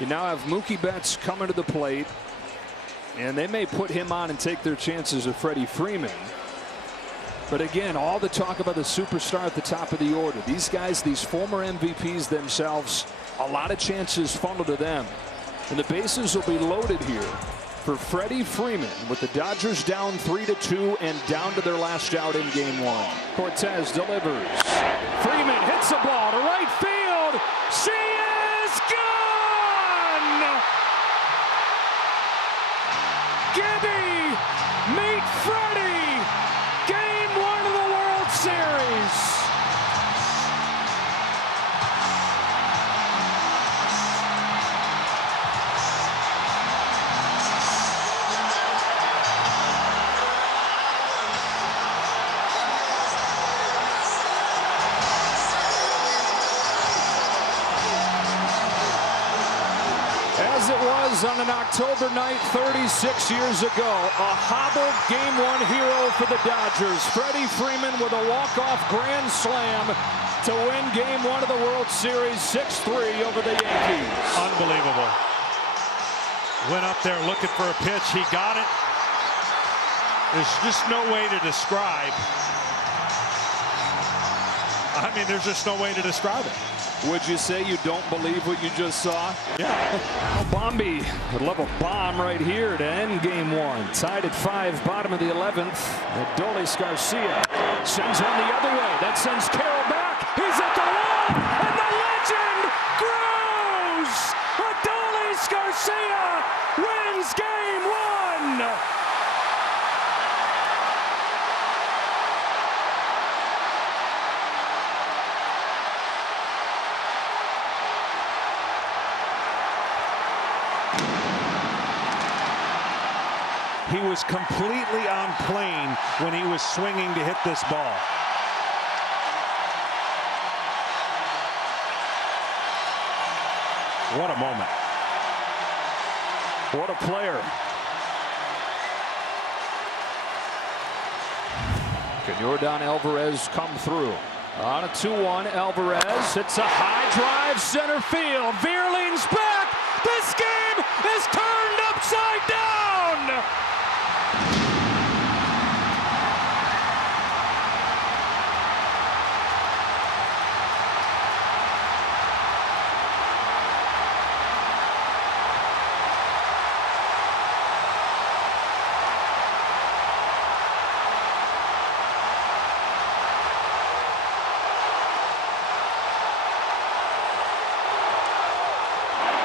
You now have Mookie Betts coming to the plate, and they may put him on and take their chances of Freddie Freeman. But again, all the talk about the superstar at the top of the order. These guys, these former MVPs themselves, a lot of chances funnel to them. And the bases will be loaded here for Freddie Freeman with the Dodgers down 3-2 and down to their last out in game 1. Cortez delivers. Freeman hits a ball to right field. She is gone! Gibby, meet Freddie. Game 1 of the World Series. As it was on an October night 36 years ago, a hobbled Game 1 hero for the Dodgers. Freddie Freeman with a walk-off grand slam to win Game 1 of the World Series 6-3 over the Yankees. Unbelievable. Went up there looking for a pitch. He got it. There's just no way to describe. I mean, there's just no way to describe it. Would you say you don't believe what you just saw? Yeah. Bombi would love a bomb right here to end Game 1. Tied at 5, bottom of the 11th. Adolis Garcia sends one the other way. That sends Carroll back. He's at the wall, and the legend grows. Adolis Garcia wins Game 1. He was completely on plane when he was swinging to hit this ball. What a moment. What a player. Can Yordan Alvarez come through? On a 2-1, Alvarez hits a high drive center field. Veer leans back. This game is turned upside down.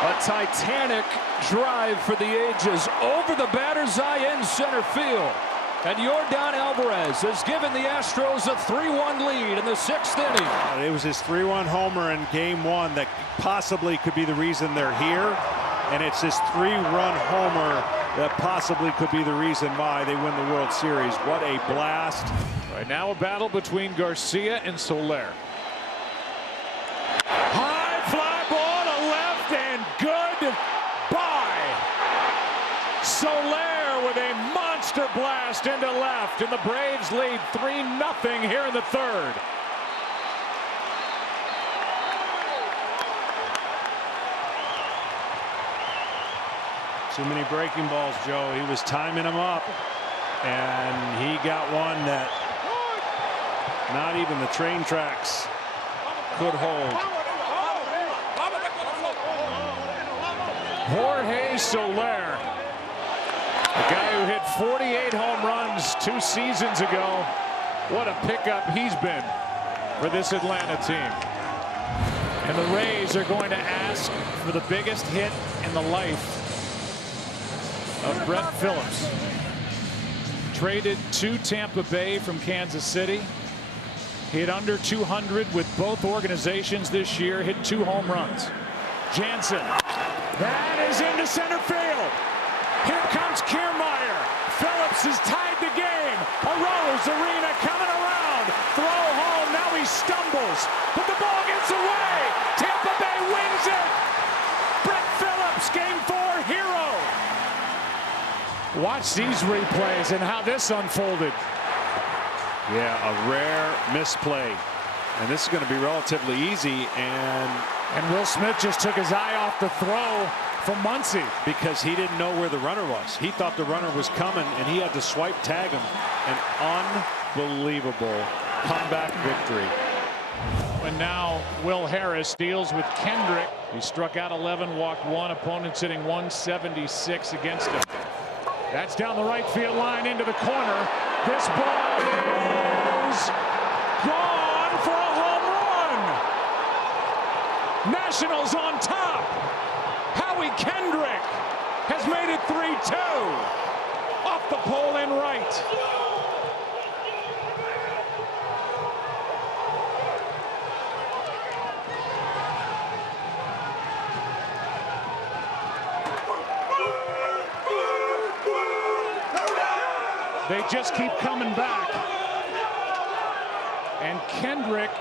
A titanic drive for the ages over the batter's eye in center field. And Yordan Alvarez has given the Astros a 3-1 lead in the 6th inning. It was his 3-1 homer in Game 1 that possibly could be the reason they're here. And it's this 3-run homer that possibly could be the reason why they win the World Series. What a blast. Right now a battle between Garcia and Soler. High fly ball to left and goodbye. Soler with a monster blast into left, and the Braves lead 3-0 here in the 3rd. Too many breaking balls, Joe. He was timing them up, and he got one that not even the train tracks could hold. Jorge Soler, the guy who hit 48 home runs 2 seasons ago. What a pickup he's been for this Atlanta team. And the Rays are going to ask for the biggest hit in the life of Brett Phillips. Traded to Tampa Bay from Kansas City. Hit under 200 with both organizations this year. Hit 2 home runs. Jansen. That is into center field. Here comes Kiermaier. Phillips has tied the game. Arose Arena coming around. Throw home. Now he stumbles. But the ball gets away. Tampa Bay wins it. Brett Phillips, Game 4 hero. Watch these replays and how this unfolded. Yeah, a rare misplay. And this is going to be relatively easy. And And Will Smith just took his eye off the throw from Muncy. Because he didn't know where the runner was. He thought the runner was coming, and he had to swipe tag him. An unbelievable comeback victory. And now Will Harris deals with Kendrick. He struck out 11, walked 1. Opponents hitting 176 against him. That's down the right field line into the corner. This ball is gone for a home run. Nationals on top. Howie Kendrick has made it 3-2. Off the pole in right. They just keep coming back. And Kendrick,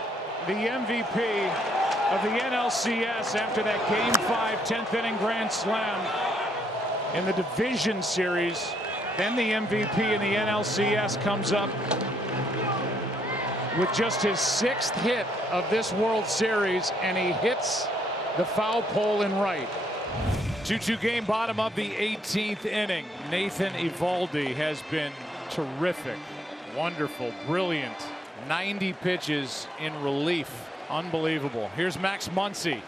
the MVP of the NLCS after that Game 5 10th inning grand slam in the division series. Then the MVP in the NLCS comes up with just his 6th hit of this World Series, and he hits the foul pole in right. 2-2 game, bottom of the 18th inning. Nathan Eovaldi has been terrific, wonderful, brilliant. 90 pitches in relief. Unbelievable. Here's Max Muncy.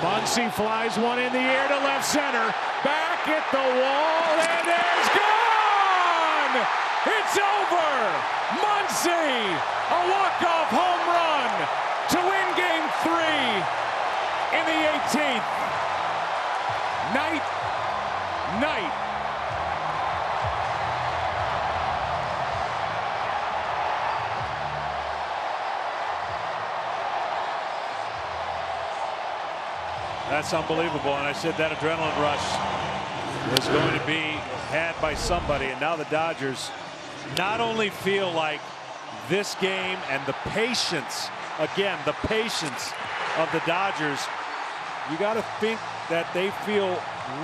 Muncy flies one in the air to left center. Back at the wall, and it's gone! It's over! Muncy, a walk-off home run to win Game 3 in the 18th. Night. That's unbelievable, and I said that adrenaline rush was going to be had by somebody, and now the Dodgers not only feel like this game and the patience, again, the patience of the Dodgers, you got to think that they feel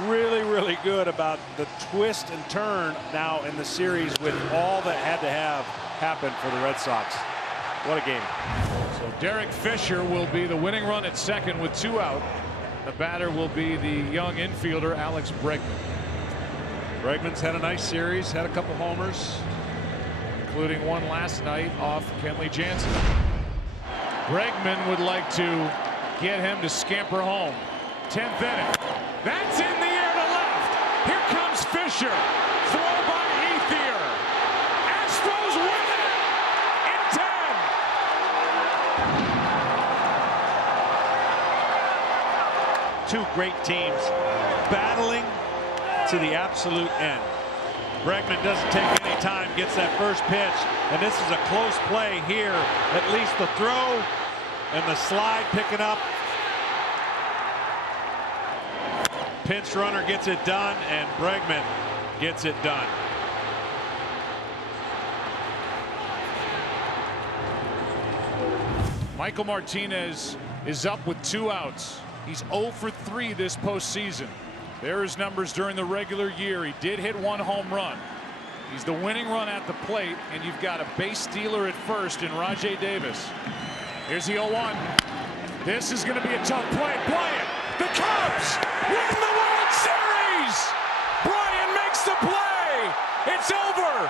really, really good about the twist and turn now in the series with all that had to have happen for the Red Sox. What a game. So Derek Fisher will be the winning run at second with 2 out. The batter will be the young infielder Alex Bregman. Bregman's had a nice series, had a couple homers, including one last night off Kenley Jansen. Bregman would like to get him to scamper home. 10th inning. That's in the air to left. Here comes Fisher. Throw by Ethier. Astros win it in 10. Two great teams battling to the absolute end. Bregman doesn't take any time, gets that first pitch, and this is a close play here. At least the throw and the slide picking up. Pinch runner gets it done, and Bregman gets it done. Michael Martinez is up with 2 outs. He's 0 for 3 this postseason. There are his numbers during the regular year. He did hit 1 home run. He's the winning run at the plate, and you've got a base stealer at first in Rajai Davis. Here's the 0-1. This is going to be a tough play. Bryant, the Cubs win the World Series! Bryant makes the play! It's over!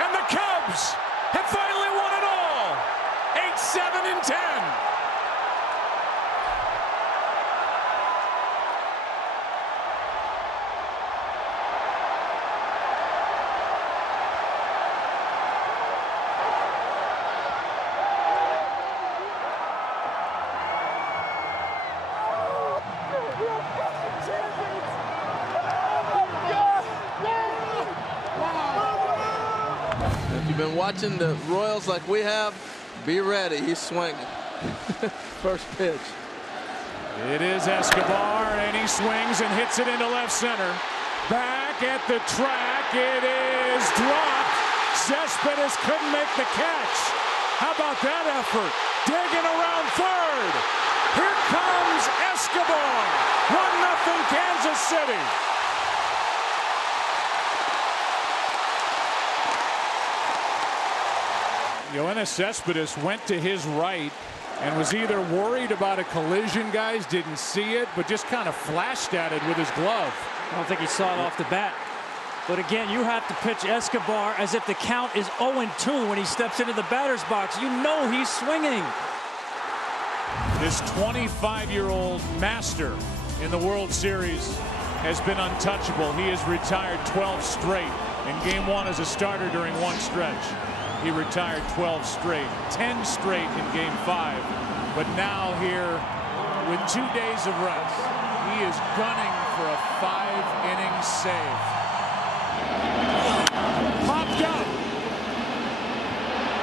And the Cubs have finally won it all! 8-7 and 10. If you've been watching the Royals like we have, be ready. He's swinging. First pitch. It is Escobar, and he swings and hits it into left center. Back at the track, it is dropped. Cespedes couldn't make the catch. How about that effort? Digging around third. Here comes Escobar. 1-0 Kansas City. Yoenis Cespedes went to his right and was either worried about a collision, guys, didn't see it, but just kind of flashed at it with his glove. I don't think he saw it off the bat. But again, you have to pitch Escobar as if the count is 0-2 when he steps into the batter's box. You know he's swinging. This 25-year-old master in the World Series has been untouchable. He has retired 12 straight. In game 1 as a starter during one stretch, he retired 12 straight, 10 straight in game 5. But now here, with 2 days of rest, he is gunning for a 5-inning save. Popped up.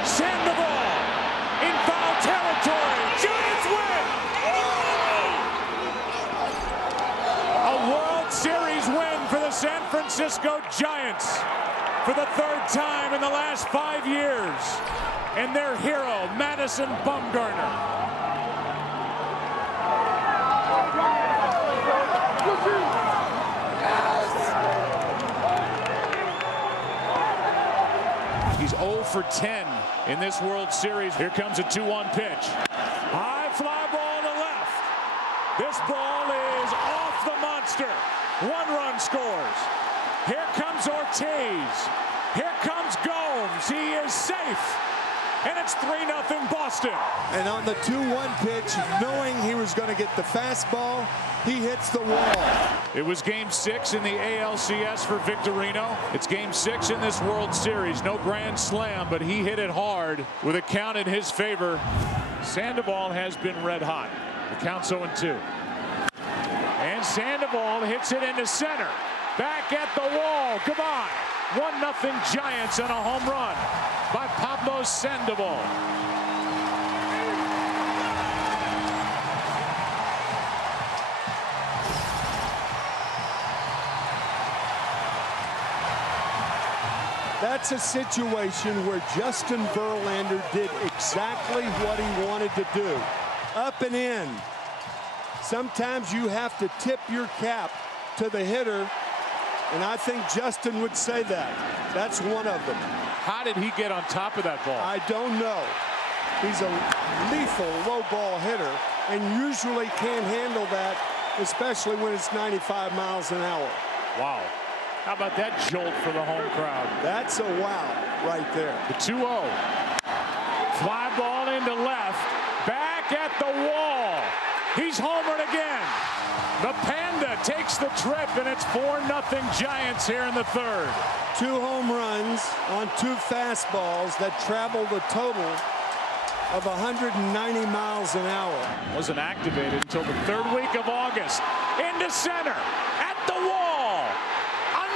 Sandoval in foul territory. Giants win. A World Series win for the San Francisco Giants for the 3rd time in the last 5 years. And their hero, Madison Bumgarner. He's 0 for 10 in this World Series. Here comes a 2-1 pitch. High fly ball to left. This ball is off the monster. 1 run scores. Here comes Ortiz. Here comes Gomes. He is safe. And it's 3-0 Boston. And on the 2-1 pitch, knowing he was going to get the fastball, he hits the wall. It was game 6 in the ALCS for Victorino. It's game 6 in this World Series. No grand slam, but he hit it hard with a count in his favor. Sandoval has been red hot. The count's 0-2. And Sandoval hits it into center. Back at the wall. Come on. 1-0 Giants on a home run by Pablo Sandoval. That's a situation where Justin Verlander did exactly what he wanted to do. Up and in. Sometimes you have to tip your cap to the hitter, and I think Justin would say that. That's one of them. How did he get on top of that ball? I don't know. He's a lethal low ball hitter and usually can't handle that, especially when it's 95 miles an hour. Wow. How about that jolt for the home crowd? That's a wow right there. The 2-0. Fly ball into left. Back at the wall. He's homered again. The Panda takes the trip, and it's 4-0 Giants here in the 3rd. 2 home runs on 2 fastballs that traveled a total of 190 miles an hour. Wasn't activated until the 3rd week of August. Into center. At the wall.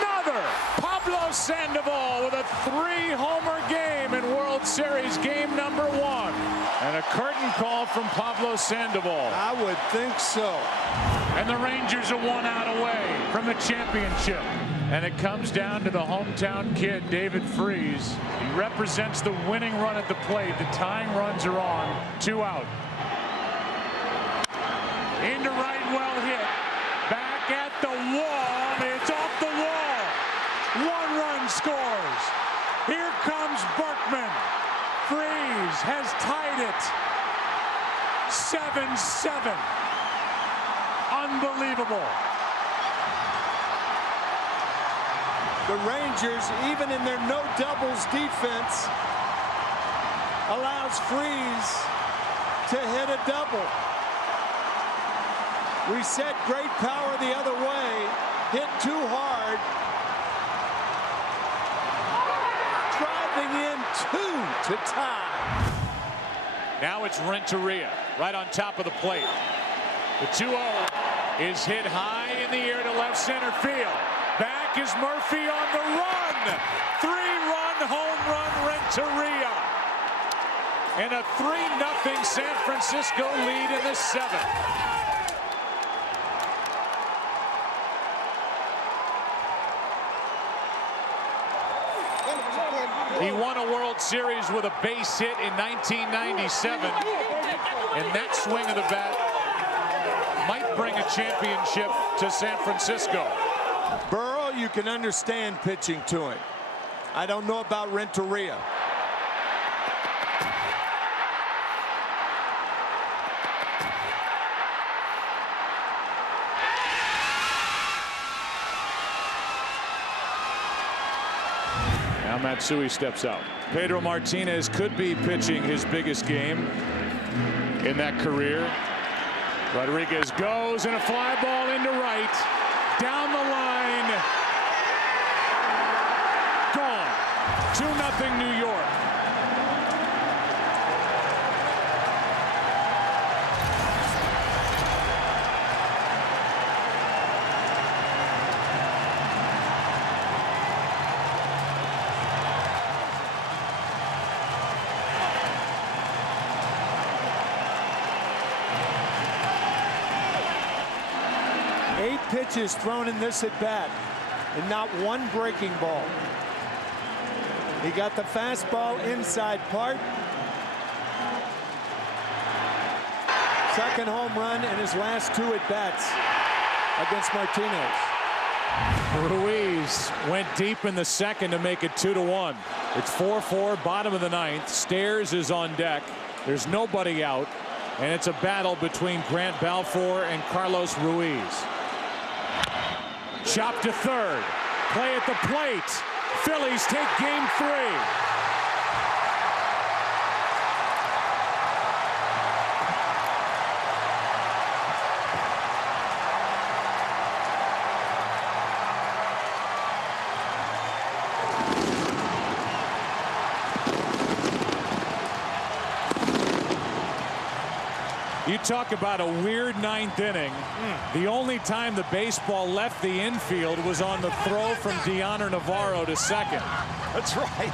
Another Pablo Sandoval with a 3-homer game in World Series game number 1. And a curtain call from Pablo Sandoval. I would think so. And the Rangers are 1 out away from the championship. And it comes down to the hometown kid, David Freese. He represents the winning run at the plate. The tying runs are on. 2 out. Into right, well hit. Back at the wall. It's off the wall. 1 run scores. Here comes Bregman. Freese has tied it. 7-7. Unbelievable. The Rangers, even in their no doubles defense, allows Freese to hit a double. We said great power the other way, hit too hard. Driving in 2 to tie. Now it's Renteria right on top of the plate. The 2-0 is hit high in the air to left center field. Back is Murphy on the run. 3-run home run Renteria. And a 3-0 San Francisco lead in the 7th. He won a World Series with a base hit in 1997. And that swing of the bat might bring a championship to San Francisco. Burrow, you can understand pitching to him. I don't know about Renteria. Now Matsui steps out. Pedro Martinez could be pitching his biggest game in that career. Rodriguez goes, and a fly ball into right. Down the line. Gone. 2-0 New York. Pitches thrown in this at bat and not one breaking ball. He got the fastball inside part. Second home run in his last 2 at bats against Martinez. Ruiz went deep in the second to make it 2-1. It's 4-4, bottom of the ninth. Stairs is on deck. There's nobody out, and it's a battle between Grant Balfour and Carlos Ruiz. Chop to third. Play at the plate. Phillies take game 3. You talk about a weird 9th inning. The only time the baseball left the infield was on the throw from Deoner Navarro to second. That's right.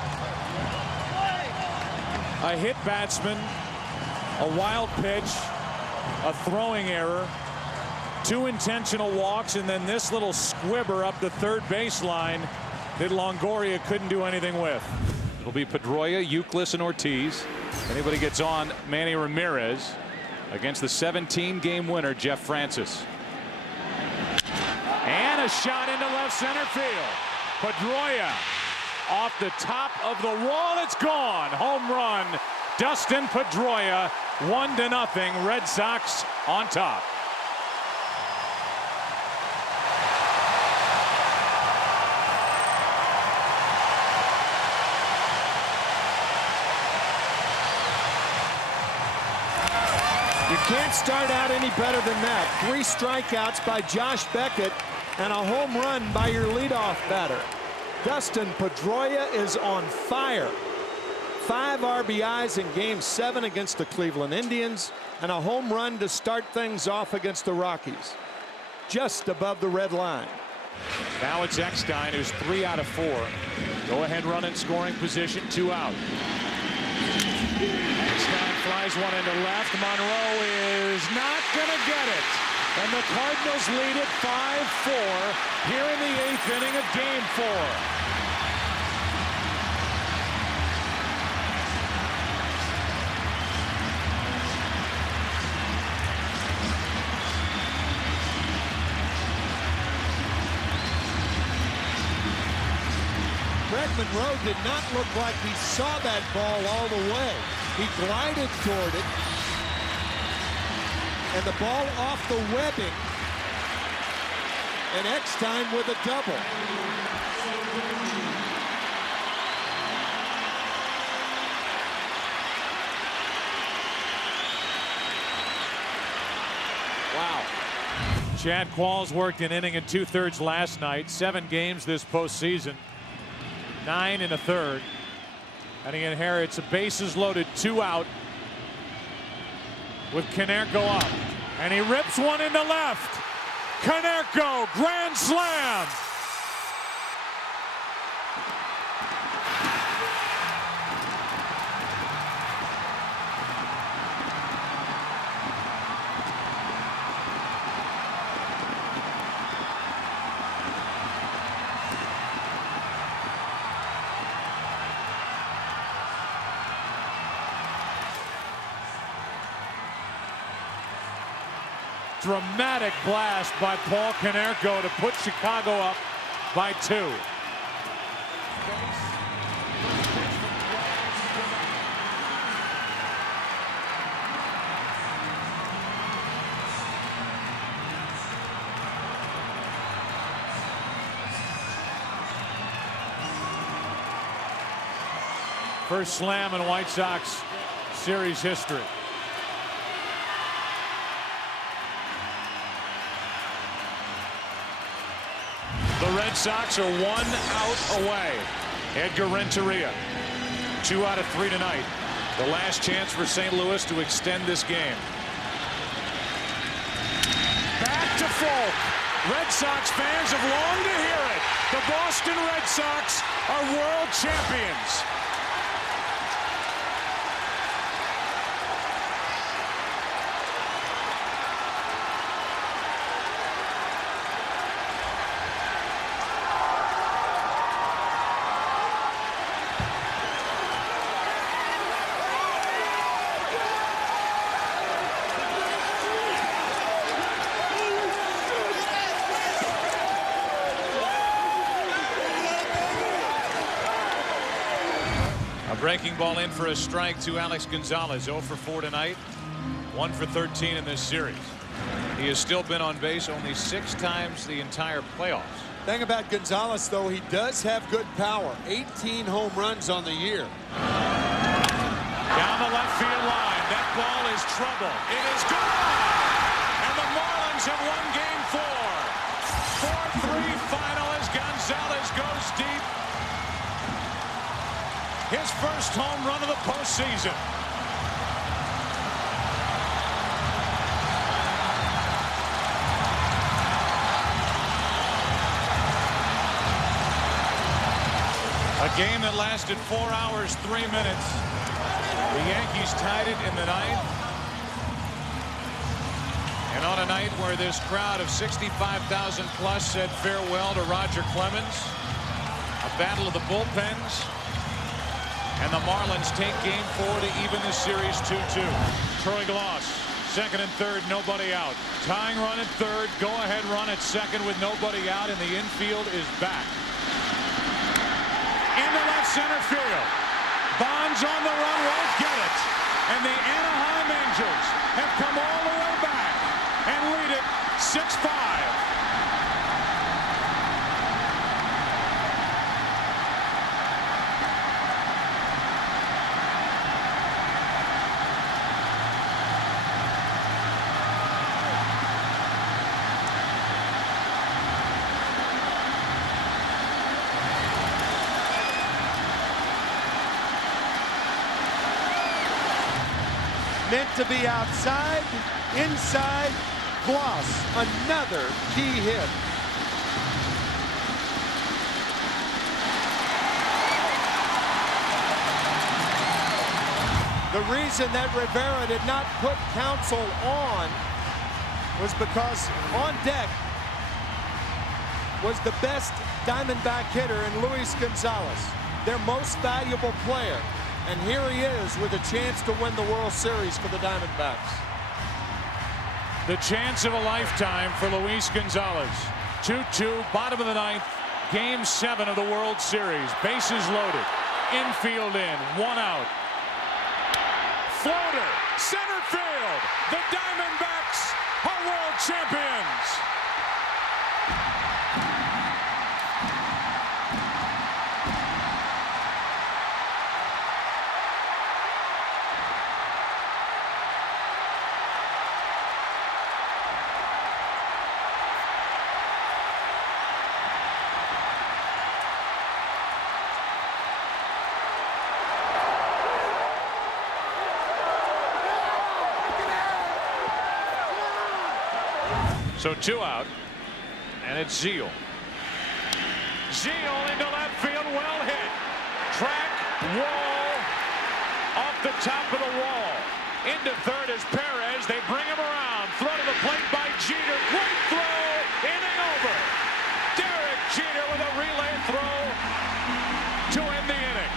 A hit batsman, a wild pitch, a throwing error, 2 intentional walks, and then this little squibber up the third baseline that Longoria couldn't do anything with. It'll be Pedroia, Euclid, and Ortiz. Anybody gets on Manny Ramirez against the 17-game winner, Jeff Francis. And a shot into left center field. Pedroia off the top of the wall. It's gone. Home run. Dustin Pedroia, 1-0. Red Sox on top. You can't start out any better than that. 3 strikeouts by Josh Beckett and a home run by your leadoff batter. Dustin Pedroia is on fire. 5 RBIs in Game 7 against the Cleveland Indians and a home run to start things off against the Rockies. Just above the red line. Now it's Eckstein, who's 3 out of 4. Go ahead run in scoring position, 2 out. Eckstein flies one into left. Monroe is not going to get it. And the Cardinals lead it 5-4 here in the 8th inning of Game 4. Monroe did not look like he saw that ball all the way. He glided toward it, and the ball off the webbing, and Eckstein with a double. Wow. Chad Qualls worked an inning and 2/3 last night. 7 games this postseason. 9 1/3, and he inherits a bases loaded 2 out with Konerko up, and he rips one into left. Konerko, grand slam. Dramatic blast by Paul Konerko to put Chicago up by 2. First slam in White Sox series history. The Red Sox are 1 out away. Edgar Renteria, 2 out of 3 tonight. The last chance for St. Louis to extend this game. Back to Folk. Red Sox fans have longed to hear it. The Boston Red Sox are world champions. Breaking ball in for a strike to Alex Gonzalez. 0 for 4 tonight. 1 for 13 in this series. He has still been on base only 6 times the entire playoffs. Thing about Gonzalez, though, he does have good power. 18 home runs on the year. Down the left field line. That ball is trouble. It is gone. And the Marlins have won game 4. 4-3 final as Gonzalez goes deep. His first home run of the postseason. A game that lasted 4 hours, 3 minutes. The Yankees tied it in the 9th. And on a night where this crowd of 65,000 plus said farewell to Roger Clemens. A battle of the bullpens. And the Marlins take game 4 to even the series 2-2. Troy Gloss, second and third, nobody out. Tying run at third, go-ahead run at second with nobody out, and the infield is back. Into left center field. Bonds on the run, won't get it. And the Anaheim Angels have come all the way back and lead it 6-5. Meant to be outside, inside, Gloss, another key hit. The reason that Rivera did not put Counsell on was because on deck was the best Diamondback hitter in Luis Gonzalez, their most valuable player. And here he is with a chance to win the World Series for the Diamondbacks. The chance of a lifetime for Luis Gonzalez. 2-2, bottom of the 9th, game 7 of the World Series. Bases loaded, infield in, 1 out. Floater, center field. The Diamondbacks are world champions. So 2 out, and it's Zeal. Zeal into left field, well hit. Track, wall, off the top of the wall. Into third is Perez. They bring him around. Throw to the plate by Jeter. Great throw, inning over. Derek Jeter with a relay throw to end the inning.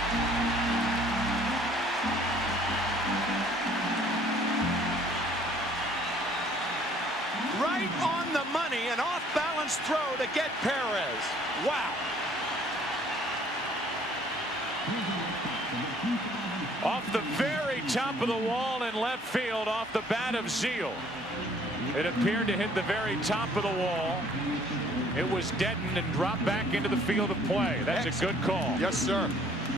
Right on the money, an off-balance throw to get Perez. Wow. Off the very top of the wall in left field, off the bat of Zeal. It appeared to hit the very top of the wall. It was deadened and dropped back into the field of play. That's a good call. Yes, sir.